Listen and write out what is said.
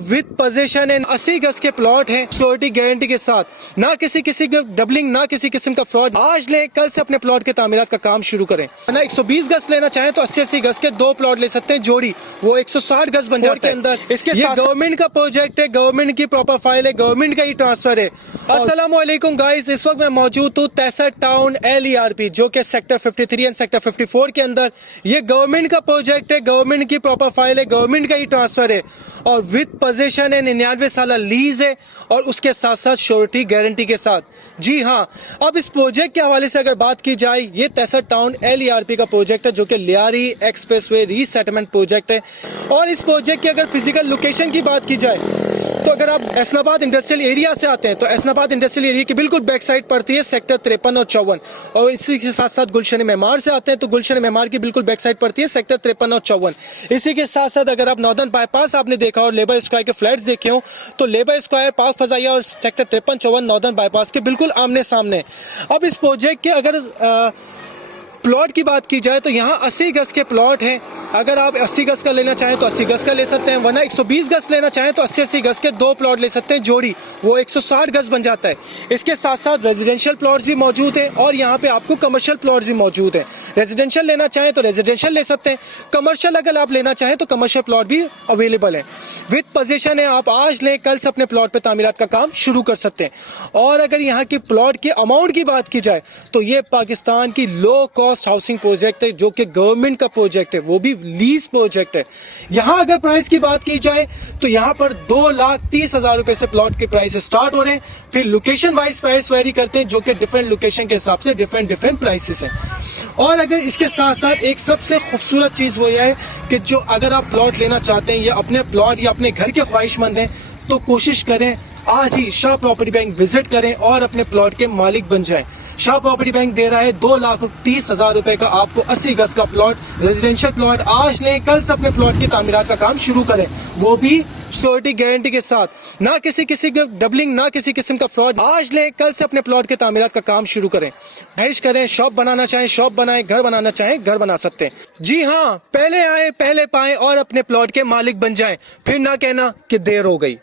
With position है, 80 गज के प्लॉट हैं सिक्योरिटी गारंटी के साथ, ना किसी डबलिंग, ना किसी किस्म का फ्रॉड। आज ले कल से अपने प्लॉट के तामीरात का काम शुरू करें। ना 120 गज लेना चाहें तो 80-80 गज के 2 प्लॉट ले सकते हैं जोड़ी, वो 160 गज बन जाते हैं अंदर। इसके ये गवर्नमेंट का प्रोजेक्ट है, गवर्नमेंट की प्रॉपर फाइल है, गवर्नमेंट का ही ट्रांसफर है। अस्सलाम वालेकुम गाइस, इस वक्त मैं मौजूद हूँ तहसर टाउन LERP जो कि सेक्टर 53 एंड सेक्टर 54 के अंदर। ये गवर्नमेंट का प्रोजेक्ट है, गवर्नमेंट की प्रॉपर फाइल है, गवर्नमेंट का ही ट्रांसफर है और विद पोजीशन है, 99 साल लीज है और उसके साथ साथ श्योरिटी गारंटी के साथ। जी हाँ, अब इस प्रोजेक्ट के हवाले से अगर बात की जाए, ये तहसर टाउन LERP का प्रोजेक्ट है जो कि लियारी एक्सप्रेसवे रीसेटलमेंट प्रोजेक्ट है। और इस प्रोजेक्ट की अगर फिजिकल लोकेशन की बात की जाए तो अगर आप एसनाबाद इंडस्ट्रियल एरिया से आते हैं तो एसनाबाद इंडस्ट्रियल एरिया की बिल्कुल बैक साइड पड़ती है सेक्टर 53 और 54, और इसी के साथ साथ गुलशन मेमार से आते हैं तो गुलशन मेमार की बिल्कुल बैक साइड पड़ती है सेक्टर 53 और 54। इसी के साथ साथ अगर आप नॉर्दर्न बाईपास आपने देखा और लेबर स्क्वायर के फ्लैट्स देखे हो तो लेबर स्क्वायर, पार्क फजाइया और सेक्टर 53-54 नॉर्दर्न बाईपास के बिल्कुल आमने सामने। अब इस प्रोजेक्ट के अगर प्लॉट की बात की जाए तो यहाँ 80 गज के प्लॉट हैं। अगर आप 80 गज का लेना चाहें तो 80 गज का ले सकते हैं, वरना 120 गज लेना चाहें तो 80-80 गज के 2 प्लॉट ले सकते हैं जोड़ी, वो 160 गज बन जाता है। इसके साथ साथ रेजिडेंशियल प्लॉट्स भी मौजूद हैं और यहाँ पे आपको कमर्शियल प्लॉट्स भी मौजूद हैं। रेजिडेंशियल लेना चाहें तो रेजिडेंशियल ले सकते हैं, कमर्शियल अगर आप लेना चाहें तो कमर्शियल प्लॉट भी अवेलेबल है। विद पोजीशन है, आप आज लें कल से अपने प्लॉट पे तामीरात का काम शुरू कर सकते हैं। और अगर यहाँ की प्लॉट के अमाउंट की बात की जाए तो ये पाकिस्तान की लो कॉस्ट हाउसिंग प्रोजेक्ट है जो कि गवर्नमेंट का प्रोजेक्ट है, वो भी लीज प्रोजेक्ट है। यहाँ अगर प्राइस की बात की जाए तो यहाँ पर 2,30,000 रुपए से प्लॉट के प्राइस स्टार्ट हो रहे हैं। फिर लोकेशन वाइज प्राइस वेरी करते हैं जो कि डिफरेंट लोकेशन के हिसाब से डिफरेंट प्राइसेस हैं। और अगर इसके साथ साथ एक सबसे खूबसूरत चीज वो यह है कि जो अगर आप प्लॉट लेना चाहते हैं या अपने प्लॉट या अपने घर के ख्वाहिशमंद हैं तो कोशिश करें आज ही शाह प्रॉपर्टी बैंक विजिट करें और अपने प्लॉट के मालिक बन जाएं। शाह प्रॉपर्टी बैंक दे रहा है 2,30,000 रुपए का आपको 80 गज का प्लॉट, रेजिडेंशियल प्लॉट। आज लें कल से अपने प्लॉट की तामीरात का काम शुरू करें, वो भी सिक्योरिटी गारंटी के साथ, ना किसी डबलिंग, ना किसी किस्म का फ्रॉड। आज लें कल से अपने प्लॉट के तामीरात का काम शुरू करें। ख्वाहिश करें शॉप बनाना चाहें शॉप बनाएं, घर बनाना चाहें घर बना सकते हैं। जी हाँ, पहले आए पहले पाएं और अपने प्लॉट के मालिक बन जाएं, फिर ना कहना कि देर हो गई।